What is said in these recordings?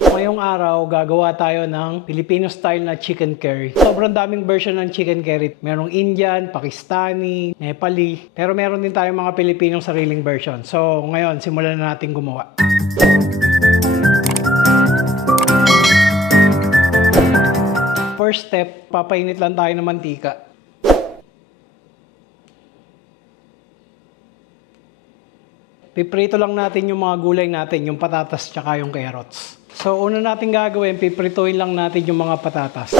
Ngayong araw, gagawa tayo ng Filipino style na chicken curry. Sobrang daming version ng chicken curry. Merong Indian, Pakistani, Nepali. Pero meron din tayong mga Pilipinong sariling version. So, ngayon, simulan na natin gumawa. First step, papainit lang tayo ng mantika. Piprito lang natin yung mga gulay natin, yung patatas tsaka yung carrots. So, una natin gagawin, piprituin lang natin yung mga patatas.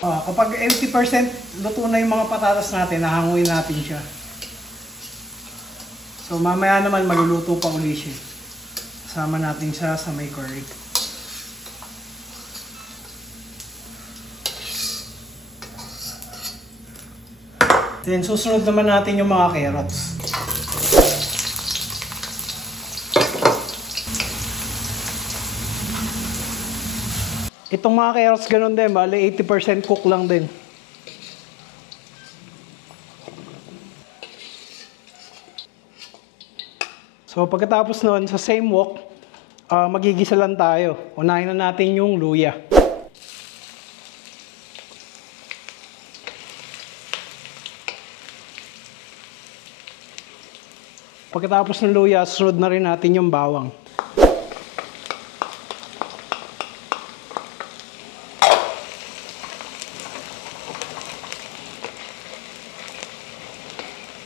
Kapag 80% luto na yung mga patatas natin, nahanguin natin siya. So, mamaya naman maluluto pa uli siya. Kasama natin siya sa may curry. Then, susunod naman natin yung mga carrots. Itong mga carrots ganun din, bali 80% cook lang din. So, pagkatapos nun, sa same wok, magigisa lang tayo. Unahin na natin yung luya. Pagkatapos ng luya, sunod na rin natin yung bawang.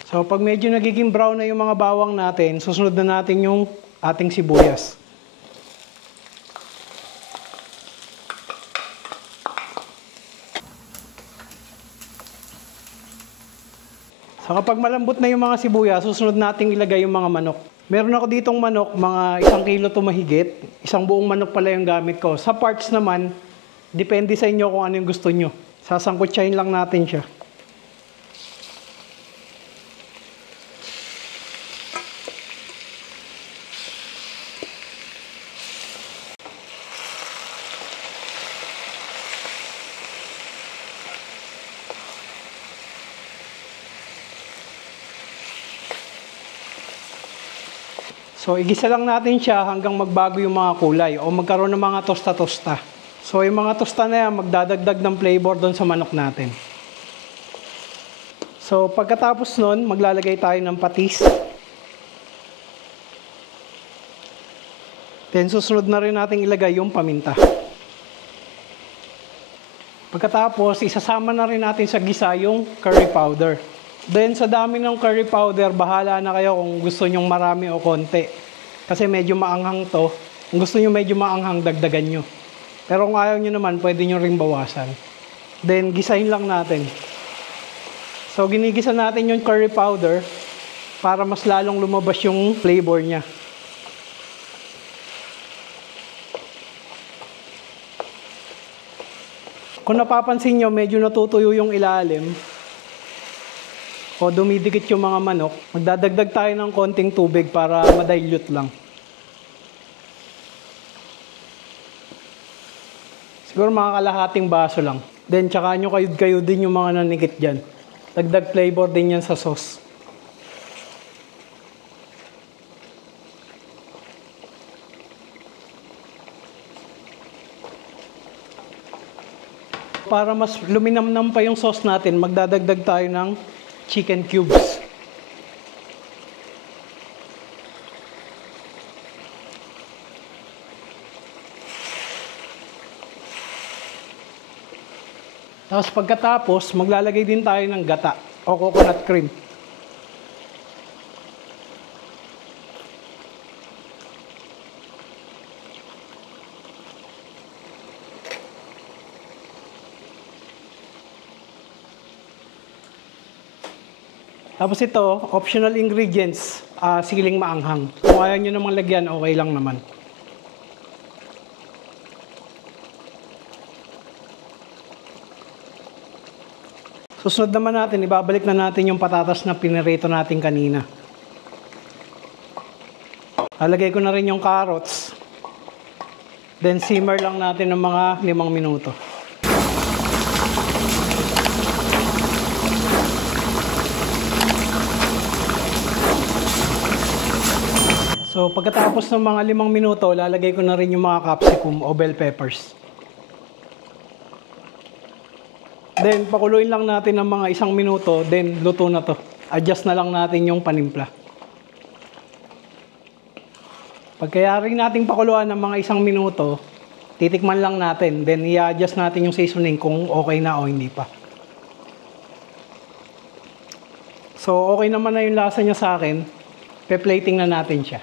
So, pag medyo nagiging brown na yung mga bawang natin, susunod na natin yung ating sibuyas. So, kapag malambot na yung mga sibuyas, susunod nating ilagay yung mga manok. Meron ako ditong manok, mga 1 kilo to mahigit. Isang buong manok pala yung gamit ko. Sa parts naman, depende sa inyo kung ano yung gusto nyo. Sasangkutsahin lang natin siya. So, igisa lang natin siya hanggang magbago yung mga kulay o magkaroon ng mga tosta-tosta. So, yung mga tosta na yan, magdadagdag ng flavor doon sa manok natin. So, pagkatapos nun, maglalagay tayo ng patis. Then, susunod na rin natin ilagay yung paminta. Pagkatapos, isasama na rin natin sa gisa yung curry powder. Then, sa dami ng curry powder, bahala na kayo kung gusto nyong marami o konti. Kasi medyo maanghang to. Kung gusto nyo medyo maanghang, dagdagan nyo. Pero kung ayaw nyo naman, pwede nyo ring bawasan. Then, gisahin lang natin. So, ginigisa natin yung curry powder para mas lalong lumabas yung flavor niya. Kung napapansin nyo, medyo natutuyo yung ilalim o dumidikit yung mga manok, magdadagdag tayo ng konting tubig para ma-dilute lang. Siguro mga kalahating baso lang. Then, tsaka nyo kayod-kayod din yung mga nanikit dyan. Dagdag flavor din yan sa sauce. Para mas luminamnam pa yung sauce natin, magdadagdag tayo ng chicken cubes. Tapos pagkatapos, maglalagay din tayo ng gata o coconut cream. Tapos ito, optional ingredients, siling maanghang. Kung ayaw nyo namang lagyan, okay lang naman. Susunod naman natin, ibabalik na natin yung patatas na pinirito natin kanina. Lalagay ko na rin yung carrots. Then simmer lang natin ng mga 5 minuto. So pagkatapos ng mga 5 minuto, lalagay ko na rin yung mga capsicum o bell peppers. Then pakuluin lang natin ng mga 1 minuto, then luto na to. Adjust na lang natin yung panimpla. Pagkaya rin nating pakuluan ng mga 1 minuto, titikman lang natin, then i-adjust natin yung seasoning kung okay na o hindi pa. So okay naman na yung lasa niya sa akin, pe-plating na natin siya.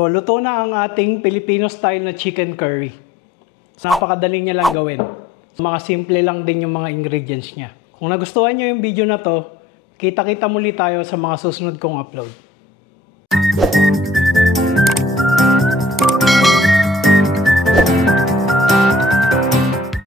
So, luto na ang ating Filipino style na chicken curry. Napakadali niya lang gawin. Mga simple lang din yung mga ingredients niya. Kung nagustuhan niyo yung video na to, kita-kita muli tayo sa mga susunod kong upload.